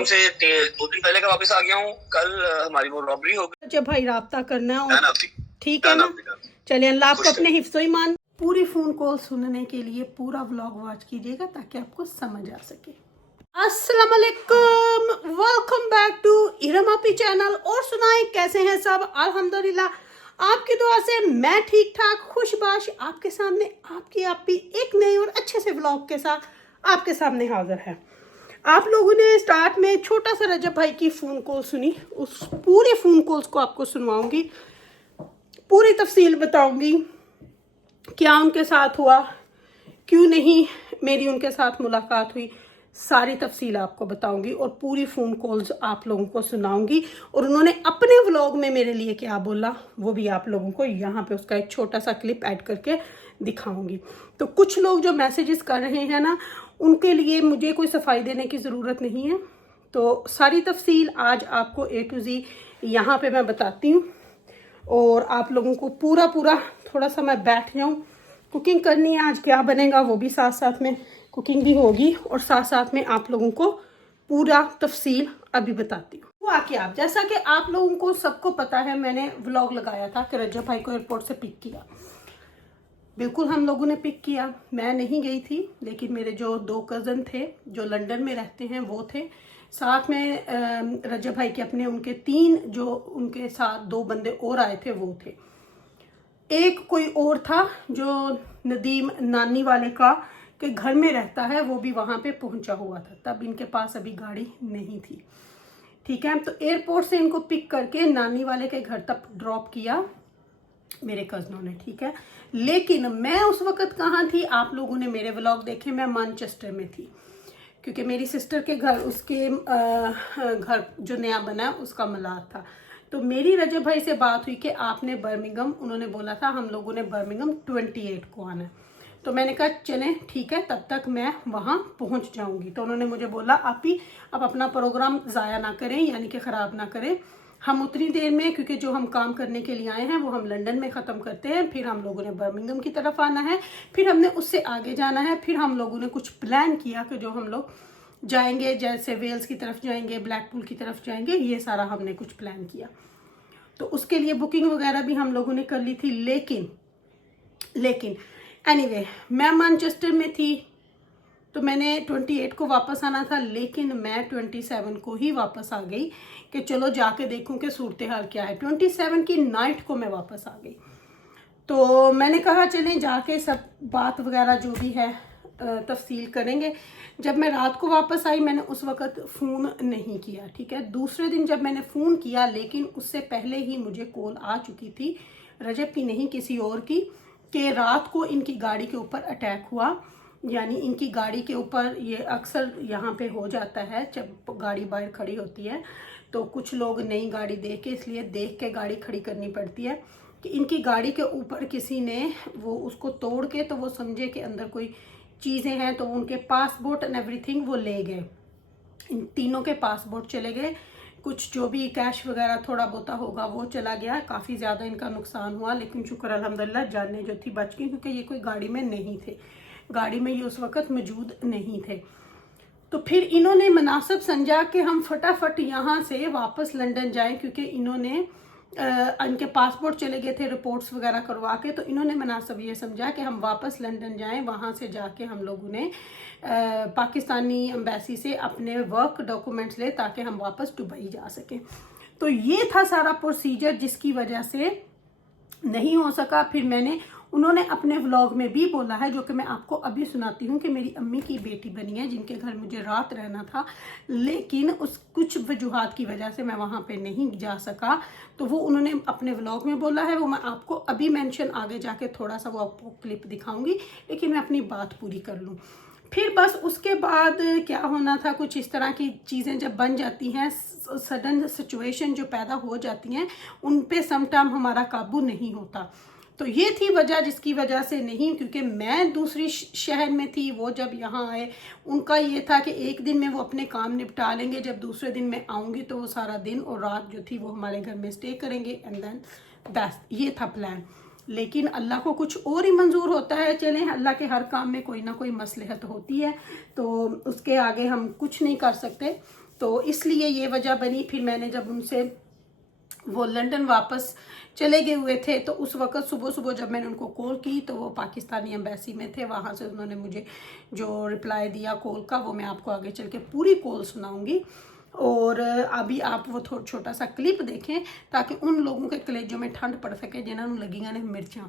एकदम से 2 दिन पहले का वापस आ गया हूँ। कल हमारी वो रॉबरी हो गई। जब भाई राब्ता करना है और ठीक है ना। चलिए अल्लाह आपको अपने हिफ्ज़ो ईमान। पूरी फ़ोन कॉल सुनने के लिए पूरा व्लॉग वॉच कीजिएगा ताकि आपको समझ आ सके। अस्सलाम वालेकुम, वेलकम बैक टू इरम आपी चैनल। और सुनाएं कैसे हैं सब? अल्हम्दुलिल्लाह आपकी दुआ से मैं ठीक ठाक खुशबाश आपके सामने आपकी आपी एक नए और अच्छे से व्लॉग के साथ आपके सामने हाजिर है। आप लोगों ने स्टार्ट में छोटा सा रजब भाई की फ़ोन कॉल सुनी, उस पूरी फ़ोन कॉल्स को आपको सुनवाऊंगी, पूरी तफसील बताऊंगी, क्या उनके साथ हुआ, क्यों नहीं मेरी उनके साथ मुलाकात हुई, सारी तफसील आपको बताऊंगी और पूरी फ़ोन कॉल्स आप लोगों को सुनाऊंगी। और उन्होंने अपने व्लॉग में मेरे लिए क्या बोला वो भी आप लोगों को यहाँ पे उसका एक छोटा सा क्लिप ऐड करके दिखाऊंगी। तो कुछ लोग जो मैसेजेस कर रहे हैं ना, उनके लिए मुझे कोई सफाई देने की ज़रूरत नहीं है। तो सारी तफसील आज आपको A to Z यहाँ पे मैं बताती हूँ और आप लोगों को पूरा थोड़ा सा मैं बैठ जाऊँ, कुकिंग करनी है, आज क्या बनेगा वो भी साथ साथ में कुकिंग भी होगी और साथ साथ में आप लोगों को पूरा तफसील अभी बताती हूँ। हुआ कि आप जैसा कि आप लोगों को सबको पता है, मैंने व्लॉग लगाया था कि रजब भाई को एयरपोर्ट से पिक किया। बिल्कुल हम लोगों ने पिक किया, मैं नहीं गई थी लेकिन मेरे जो 2 कज़न थे जो लंदन में रहते हैं वो थे साथ में। रजब भाई के अपने उनके 3 जो उनके साथ 2 बंदे और आए थे वो थे। एक कोई और था जो नदीम नानी वाले का के घर में रहता है, वो भी वहाँ पे पहुँचा हुआ था। तब इनके पास अभी गाड़ी नहीं थी, ठीक है। तो एयरपोर्ट से इनको पिक करके नानी वाले के घर तक ड्रॉप किया मेरे कज़नों ने, ठीक है। लेकिन मैं उस वक़्त कहाँ थी? आप लोगों ने मेरे व्लॉग देखे, मैं मैनचेस्टर में थी क्योंकि मेरी सिस्टर के घर, उसके घर जो नया बना है उसका मलार था। तो मेरी रजब भाई से बात हुई कि आपने बर्मिंघम, उन्होंने बोला था हम लोगों ने बर्मिंघम 28 को आना है। तो मैंने कहा चलें ठीक है, तब तक मैं वहाँ पहुँच जाऊँगी। तो उन्होंने मुझे बोला आप ही अब अपना प्रोग्राम ज़ाया ना करें, यानी कि ख़राब ना करें। हम उतनी देर में, क्योंकि जो हम काम करने के लिए आए हैं वो हम लंदन में ख़त्म करते हैं, फिर हम लोगों ने बर्मिंघम की तरफ आना है, फिर हमने उससे आगे जाना है। फिर हम लोगों ने कुछ प्लान किया कि जो हम लोग जाएंगे, जैसे वेल्स की तरफ जाएंगे, ब्लैकपूल की तरफ जाएंगे, ये सारा हमने कुछ प्लान किया। तो उसके लिए बुकिंग वगैरह भी हम लोगों ने कर ली थी। लेकिन एनीवे मैं मैनचेस्टर में थी तो मैंने 28 को वापस आना था, लेकिन मैं 27 को ही वापस आ गई कि चलो जाके देखूं कि सूरत हाल क्या है। 27 की नाइट को मैं वापस आ गई। तो मैंने कहा चलें जाके सब बात वगैरह जो भी है तफसील करेंगे। जब मैं रात को वापस आई मैंने उस वक़्त फ़ोन नहीं किया, ठीक है। दूसरे दिन जब मैंने फ़ोन किया, लेकिन उससे पहले ही मुझे कॉल आ चुकी थी, रजब की नहीं किसी और की, कि रात को इनकी गाड़ी के ऊपर अटैक हुआ। यानी इनकी गाड़ी के ऊपर, ये अक्सर यहाँ पे हो जाता है जब गाड़ी बाहर खड़ी होती है तो कुछ लोग नई गाड़ी देख के, इसलिए देख के गाड़ी खड़ी करनी पड़ती है, कि इनकी गाड़ी के ऊपर किसी ने वो उसको तोड़ के, तो वो समझे कि अंदर कोई चीज़ें हैं, तो उनके पासपोर्ट एंड एवरीथिंग वो ले गए। इन तीनों के पासपोर्ट चले गए, कुछ जो भी कैश वगैरह थोड़ा बहुता होगा वो चला गया। काफ़ी ज़्यादा इनका नुकसान हुआ, लेकिन शुक्र अल्हम्दुलिल्लाह जानें जो थी बच गई, क्योंकि ये कोई गाड़ी में नहीं थे, गाड़ी में ये उस वक़्त मौजूद नहीं थे। तो फिर इन्होंने मुनासिब समझा कि हम फटाफट यहाँ से वापस लंदन जाएं, क्योंकि इन्होंने इनके पासपोर्ट चले गए थे रिपोर्ट्स वगैरह करवा के। तो इन्होंने मुनासिब ये समझा कि हम वापस लंदन जाएं, वहाँ से जाके हम लोगों ने पाकिस्तानी एम्बेसी से अपने वर्क डॉक्यूमेंट्स ले, ताकि हम वापस दुबई जा सकें। तो ये था सारा प्रोसीजर जिसकी वजह से नहीं हो सका। फिर मैंने, उन्होंने अपने व्लॉग में भी बोला है, जो कि मैं आपको अभी सुनाती हूँ, कि मेरी अम्मी की बेटी बनी है जिनके घर मुझे रात रहना था, लेकिन उस कुछ वजूहात की वजह से मैं वहाँ पे नहीं जा सका। तो वो उन्होंने अपने व्लॉग में बोला है, वो मैं आपको अभी मेंशन आगे जाके थोड़ा सा वो आपको क्लिप दिखाऊंगी, लेकिन मैं अपनी बात पूरी कर लूँ। फिर बस उसके बाद क्या होना था, कुछ इस तरह की चीज़ें जब बन जाती हैं, सडन सिचुएशन जो पैदा हो जाती हैं, उन पे समटाइम हमारा काबू नहीं होता। तो ये थी वजह जिसकी वजह से नहीं, क्योंकि मैं दूसरी शहर में थी, वो जब यहाँ आए उनका ये था कि एक दिन में वो अपने काम निपटा लेंगे, जब दूसरे दिन मैं आऊँगी तो वो सारा दिन और रात जो थी वो हमारे घर में स्टे करेंगे, एंड देन दैट्स, ये था प्लान। लेकिन अल्लाह को कुछ और ही मंजूर होता है। चलें, अल्लाह के हर काम में कोई ना कोई मसलहत होती है, तो उसके आगे हम कुछ नहीं कर सकते। तो इसलिए ये वजह बनी। फिर मैंने जब उनसे वो लंदन वापस चले गए हुए थे तो उस वक़्त सुबह सुबह जब मैंने उनको कॉल की तो वो पाकिस्तानी एम्बेसी में थे। वहाँ से उन्होंने मुझे जो रिप्लाई दिया कॉल का वो मैं आपको आगे चल के पूरी कॉल सुनाऊंगी। और अभी आप वो थोड़ा छोटा सा क्लिप देखें ताकि उन लोगों के कलेजों में ठंड पड़ सके जिन्होंने लगेगा ने मिर्चां।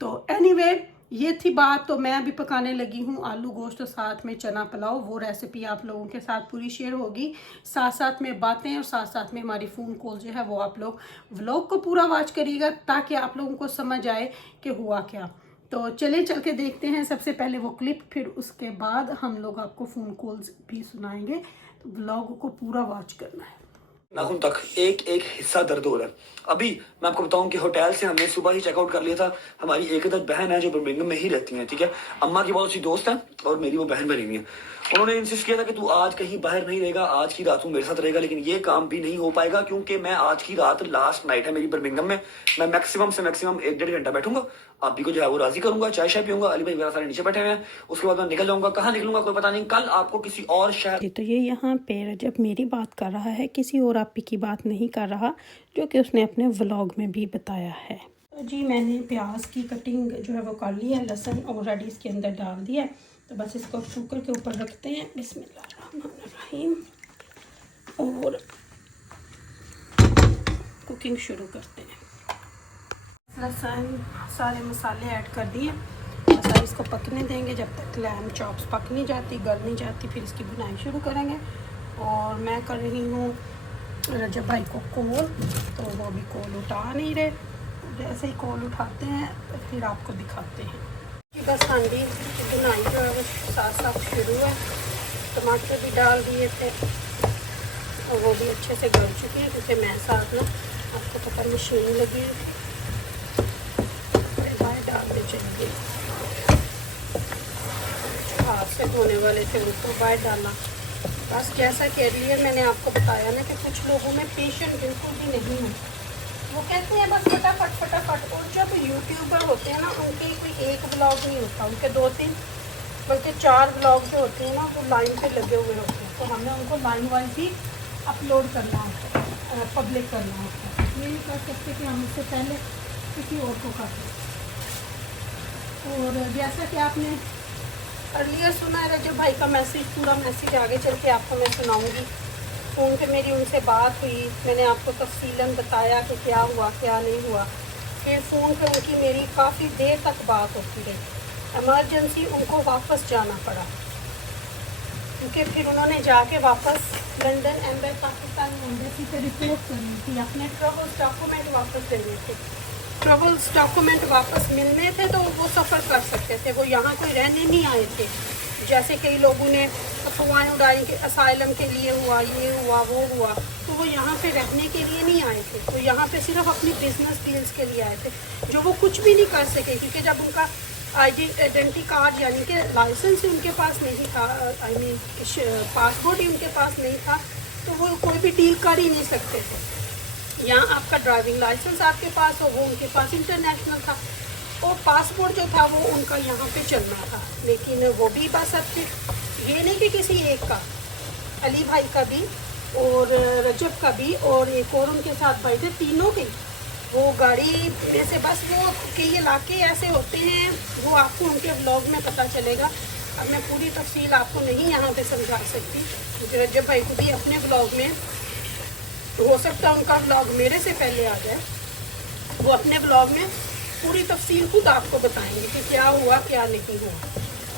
तो एनीवे ये थी बात। तो मैं अभी पकाने लगी हूँ आलू गोश्त साथ में चना पुलाव। वो रेसिपी आप लोगों के साथ पूरी शेयर होगी, साथ साथ में बातें और साथ साथ में हमारी फ़ोन कॉल जो है वो आप लोग व्लॉग को पूरा वॉच करिएगा ताकि आप लोगों को समझ आए कि हुआ क्या। तो चले चल के देखते हैं सबसे पहले वो क्लिप, फिर उसके बाद हम लोग आपको फ़ोन कॉल्स भी सुनाएंगे। तो व्लॉग को पूरा वॉच करना है। नाखून तक एक एक हिस्सा दर्द हो रहा है। अभी मैं आपको बताऊं कि होटल से हमने सुबह ही चेकआउट कर लिया था। हमारी एक अदद बहन है जो बर्मिंघम में ही रहती हैं, ठीक है। अम्मा की बहुत अच्छी दोस्त है और मेरी वो बहन बनी हुई है। उन्होंने इंसिस्ट किया था कि तू आज कहीं बाहर नहीं रहेगा, आज की रात तू मेरे साथ रहेगा, लेकिन ये काम भी नहीं हो पाएगा क्योंकि मैं आज की रात लास्ट नाइट है मेरी बर्मिंघम में। मैं मैक्सिमम से मैक्सिमम 1-1.5 घंटा बैठूंगा, आप भी को जो है वो राजी करूंगा, चाय शाय पीऊंगा, अली भाई वगैरह सारे नीचे बैठे हुए हैं। उसके बाद मैं निकल जाऊंगा, कहाँ निकलूंगा कोई पता नहीं। कल आपको किसी और शहर। तो ये यहाँ पे रजब मेरी बात कर रहा है, किसी और आपी की बात नहीं कर रहा, जो कि उसने अपने व्लॉग में भी बताया है। तो जी मैंने प्याज की कटिंग जो है वो कर ली है, लहसुन ऑलरेडी इसके अंदर डाल दिया है। तो बस इसको कुकर के ऊपर रखते हैं, बिस्मिल्लाहिर्रहमानिर्रहीम, और कुकिंग शुरू करते हैं। लहसुन सारे मसाले ऐड कर दिए, बस इसको पकने देंगे जब तक लैम चॉप्स पक नहीं जाती, गल नहीं जाती, फिर इसकी बुनाई शुरू करेंगे। और मैं कर रही हूँ रजब भाई को कॉल, तो वो भी कॉल उठा नहीं रहे। जैसे ही कॉल उठाते हैं तो फिर आपको दिखाते हैं कि बस हांडी की बुनाई जो है वो साथ साथ शुरू है। टमाटर भी डाल दिए थे और वो भी अच्छे से गल चुके हैं क्योंकि मैं साथ में आपको पता मशीन लगी हुई थी, डालते चाहिए। हाथ से धोने वाले थे उनको बाहर डालना। बस जैसा कह रही है मैंने आपको बताया ना कि कुछ लोगों में पेशेंस बिल्कुल भी नहीं है। वो कहते हैं बस फटाफट फटाफट। और जब यूट्यूबर होते हैं ना उनके कोई एक ब्लॉग नहीं होता, उनके 2-3 बल्कि 4 ब्लॉग जो होते हैं ना वो लाइन पे लगे हुए होते हैं। तो हमें उनको लाइन वाइज ही अपलोड करना होता है, पब्लिक करना होता है। ये नहीं कर सकते कि हम इससे पहले किसी और को कर दें। और जैसा कि आपने अर्लियर सुना है रजब भाई का मैसेज, पूरा मैसेज आगे चल के आपको मैं सुनाऊंगी। फ़ोन पे मेरी उनसे बात हुई, मैंने आपको तफसीलन बताया कि क्या हुआ क्या नहीं हुआ। फिर फ़ोन पे उनकी मेरी काफ़ी देर तक बात होती रही। एमरजेंसी उनको वापस जाना पड़ा क्योंकि फिर उन्होंने जाके वापस लंदन एम्बेसी, पाकिस्तान एम्बेसी पे रिपोर्ट करनी थी, अपने ट्रैवल्स डॉक्यूमेंट वापस लेने थे। ट्रैवल्स डॉक्यूमेंट वापस मिलने थे तो वो सफ़र कर सकते थे, वो यहाँ कोई रहने नहीं आए थे। जैसे कई लोगों ने अफवाहें उड़ाई कि असाइलम के लिए हुआ, ये हुआ वो हुआ, तो वो यहाँ पे रहने के लिए नहीं आए थे। तो यहाँ पे सिर्फ अपनी बिजनेस डील्स के लिए आए थे, जो वो कुछ भी नहीं कर सके क्योंकि जब उनका आइडेंटिटी कार्ड यानी कि लाइसेंस ही उनके पास नहीं था, आई मीन पासपोर्ट ही उनके पास नहीं था, तो वो कोई भी डील कर ही नहीं सकते थे। यहाँ आपका ड्राइविंग लाइसेंस आपके पास हो, वो उनके पास इंटरनेशनल था, और पासपोर्ट जो था वो उनका यहाँ पे चलना था। लेकिन वो भी बस अब फिर ये नहीं कि किसी एक का, अली भाई का भी और रजब का भी और एक और उनके साथ भाई थे, तीनों के वो गाड़ी में से बस वो कई इलाके ऐसे होते हैं, वो आपको उनके व्लॉग में पता चलेगा। अब मैं पूरी तफसील आपको नहीं यहाँ पे समझा सकती क्योंकि रजब भाई को भी अपने व्लॉग में, हो सकता है उनका व्लॉग मेरे से पहले आ जाए, वो अपने व्लॉग में पूरी तफसील खुद आपको बताएंगे कि क्या हुआ क्या नहीं हुआ।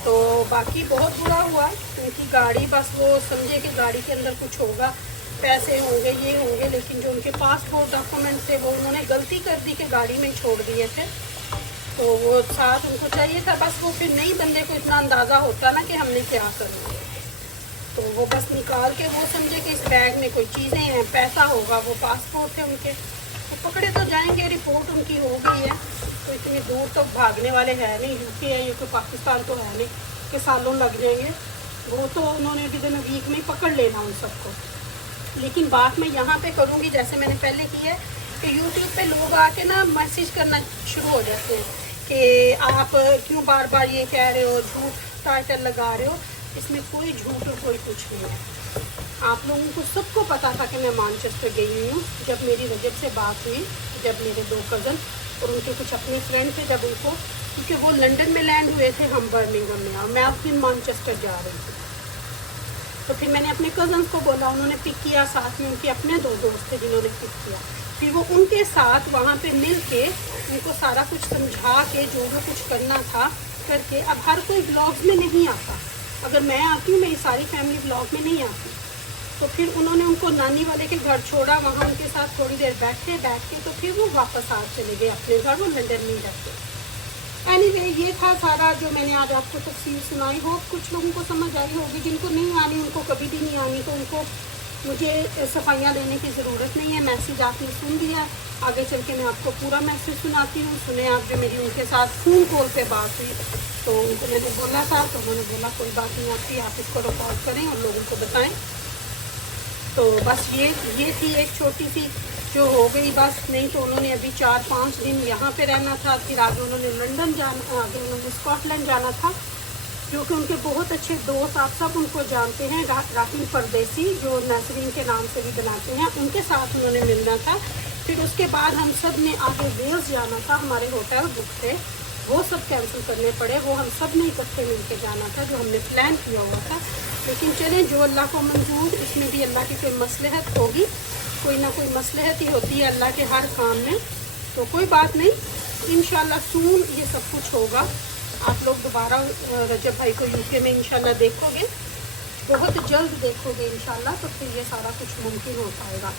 तो बाकी बहुत बुरा हुआ उनकी गाड़ी, बस वो समझे कि गाड़ी के अंदर कुछ होगा, पैसे होंगे ये होंगे, लेकिन जो उनके पासपोर्ट डॉक्यूमेंट थे वो उन्होंने गलती कर दी कि गाड़ी में छोड़ दिए थे। तो वो साथ उनको चाहिए था, बस वो फिर नहीं बंदे को इतना अंदाज़ा होता ना कि हमने क्या करना है, तो वो बस निकाल के वो समझे कि इस बैग में कोई चीज़ें हैं, पैसा होगा, वो पासपोर्ट थे उनके, तो पकड़े तो जाएंगे। रिपोर्ट उनकी हो गई है, तो इतनी दूर तो भागने वाले हैं नहीं, यूके है ये कोई पाकिस्तान तो है नहीं कि सालों लग जाएंगे, वो तो उन्होंने विदिन वीक में पकड़ लेना उन सबको। लेकिन बात मैं यहाँ पे करूँगी जैसे मैंने पहले की है कि यूट्यूब पे लोग आके ना मैसेज करना शुरू हो जाते हैं कि आप क्यों बार बार ये कह रहे हो, झूठ टाइटल लगा रहे हो। इसमें कोई झूठ और कोई कुछ नहीं है। आप लोगों को सबको पता था कि मैं मैनचेस्टर गई हुई हूँ। जब मेरी रजब से बात हुई, जब मेरे 2 कज़न और उनके कुछ अपने फ्रेंड थे, जब उनको, क्योंकि वो लंदन में लैंड हुए थे, हम बर्मिंघम में, और मैं अब फिर मैनचेस्टर जा रही थी। तो फिर मैंने अपने कज़न्स को बोला, उन्होंने पिक किया, साथ में उनके अपने 2 दोस्त थे जिन्होंने पिक किया। फिर वो उनके साथ वहाँ पे मिल के उनको सारा कुछ समझा के जो कुछ करना था करके। अब हर कोई ब्लॉग्स में नहीं आता, अगर मैं आती हूँ, मेरी सारी फैमिली ब्लॉग में नहीं आती। तो फिर उन्होंने उनको नानी वाले के घर छोड़ा, वहाँ उनके साथ थोड़ी देर बैठ के तो फिर वो वापस आ चले गए अपने घर, वो लंदन में ही रहते। एनीवे, ये था सारा जो मैंने आज आपको तफसील सुनाई हो। कुछ लोगों को समझ आई होगी, जिनको नहीं आनी, उनको कभी भी नहीं आनी, तो उनको मुझे सफाइयाँ देने की ज़रूरत नहीं है। मैसेज आपने सुन दिया, आगे चल के मैं आपको पूरा मैसेज सुनाती हूँ। सुने आप, जो मेरी उनके साथ फ़ोन कॉल पे बात हुई, तो उनको मैंने बोला था, तो उन्होंने बोला कोई बात नहीं आती, आप इसको रिकॉर्ड करें और लोगों को बताएं। तो बस ये थी एक छोटी सी जो हो गई बस। नहीं तो उन्होंने अभी 4-5 दिन यहाँ पे रहना था, फिर आगे उन्होंने लंदन जाना, आगे उन्होंने स्कॉटलैंड जाना था, जो कि उनके बहुत अच्छे दोस्त, आप सब उनको जानते हैं, राहिल परदेसी, जो नसरीन के नाम से भी बनाते हैं, उनके साथ उन्होंने मिलना था। फिर उसके बाद हम सब ने आगे वेल्स जाना था, हमारे होटल बुक थे, वो सब कैंसिल करने पड़े। वो हम सब ने इकट्ठे मिल के जाना था, जो हमने प्लान किया हुआ था। लेकिन चलें, जो अल्लाह को मंजूर, इसमें भी अल्लाह की कोई मसलहत होगी, कोई ना कोई मसलहत ही होती है अल्लाह के हर काम में। तो कोई बात नहीं, इंशाल्लाह सून ये सब कुछ होगा। आप लोग दोबारा रजब भाई को यूके में इंशाल्लाह देखोगे, बहुत जल्द देखोगे इंशाल्लाह, तो फिर ये सारा कुछ मुमकिन हो पाएगा।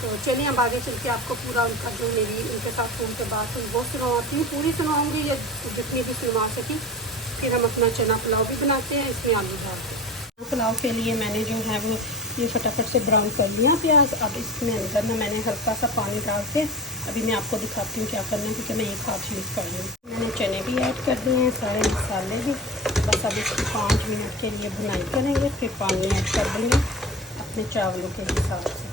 तो चलिए अब आगे चल के आपको पूरा उनका जो मेरी उनके साथ फ़ोन पे बात हुई वो सुनाती हूँ, पूरी सुनाऊँगी या जितनी भी सुनवा सकी। फिर हम अपना चना पुलाव भी बनाते हैं, इसमें आलू डालते हैं। पुलाव के लिए मैंने जो है वो ये फटाफट से ब्राउन कर लिया प्याज। अब इसमें अंदर ना मैंने हल्का सा पानी डाल के अभी मैं आपको दिखाती हूँ क्या करना है, क्योंकि मैं एक हाथ यूज़ कर रही हूँ। मैंने चने भी ऐड कर दिए हैं, सारे मसाले भी। बस अब इसकी 5 मिनट के लिए भुनाई करेंगे, फिर पानी ऐड कर देंगे अपने चावलों के हिसाब से।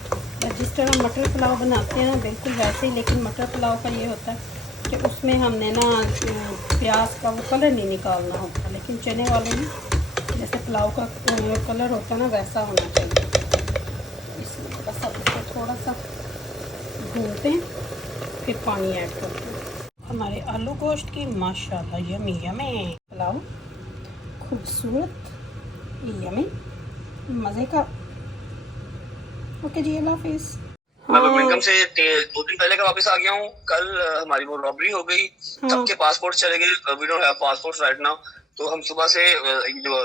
जिस तरह मटर पुलाव बनाते हैं ना, बिल्कुल वैसे ही, लेकिन मटर पुलाव का ये होता है कि उसमें हमने ना प्याज का वो कलर नहीं निकालना होता, लेकिन चने वाले में जैसे पुलाव का कलर होता है ना, वैसा होना चाहिए। इसलिए बस अब इसको थोड़ा सा भूनते हैं, फिर पानी ऐड करते हैं। हमारे आलू गोश्त की माशाल्लाह यमी यमी पुलाव, खूबसूरत यमी मज़े का। ओके जी, अल्लाह हाफिज़। मैं बर्मिंघम से 2 दिन पहले का वापस आ गया हूँ। कल हमारी वो रॉबरी हो गई, सबके पासपोर्ट चले गए। We don't have passport right now. तो हम सुबह से जो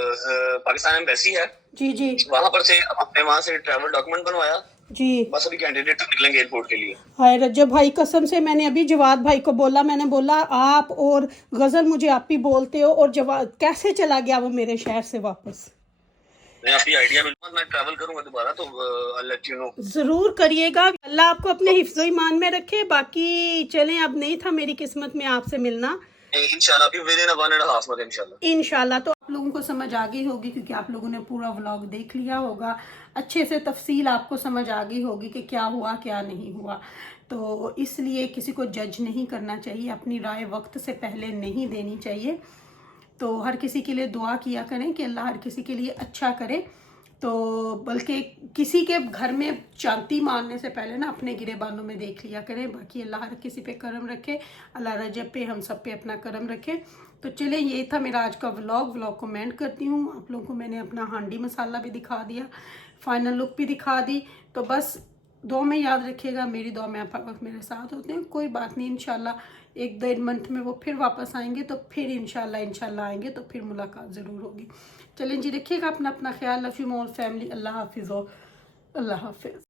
पाकिस्तान एम्बेसी है जी जी, वहाँ पर से अपने वहाँ से ट्रैवल डॉक्यूमेंट बनवाया जी। बस अभी कैंडिडेट निकलेंगे एयरपोर्ट के लिए। हाय रजब भाई, कसम से मैंने अभी जवाद भाई को बोला, मैंने बोला आप और गज़ल मुझे आप ही बोलते हो, और जवाद कैसे चला गया वो मेरे शहर से वापस। मैं आपकी आइडिया मिलूंगा, मैं ट्रैवल करूंगा दोबारा तो आई लेट यू नो। ज़रूर करिएगा, अल्लाह आपको अपने हिफ्ज़ो ईमान में रखे। बाकी चलें, अब नहीं था मेरी किस्मत में आपसे मिलना, इंशाल्लाह अभी विद इन 1.5 मंथ इंशाल्लाह। तो आप लोगों को समझ आ गई होगी, क्योंकि आप लोगों ने पूरा व्लॉग देख लिया होगा, अच्छे से तफसील आपको समझ आ गई होगी कि क्या हुआ क्या नहीं हुआ। तो इसलिए किसी को जज नहीं करना चाहिए, अपनी राय वक्त से पहले नहीं देनी चाहिए। तो हर किसी के लिए दुआ किया करें कि अल्लाह हर किसी के लिए अच्छा करे। तो बल्कि किसी के घर में चांदी मारने से पहले ना अपने गिरेबानों में देख लिया करें। बाकी अल्लाह हर किसी पे करम रखे, अल्लाह रजब पे हम सब पे अपना करम रखे। तो चलें, ये था मेरा आज का व्लॉग को मैं एंड करती हूँ। आप लोगों को मैंने अपना हांडी मसाला भी दिखा दिया, फाइनल लुक भी दिखा दी। तो बस दुआ में याद रखिएगा, मेरी दुआ में आप वक्त मेरे साथ होते हैं। कोई बात नहीं, इंशाल्लाह 1-1.5 मंथ में वो फिर वापस आएंगे, तो फिर इंशाल्लाह आएंगे, तो फिर मुलाकात ज़रूर होगी। चलें जी, रखिएगा अपना ख्याल। Love you all family. अल्लाह हाफिज़, अल्लाह हाफिज़।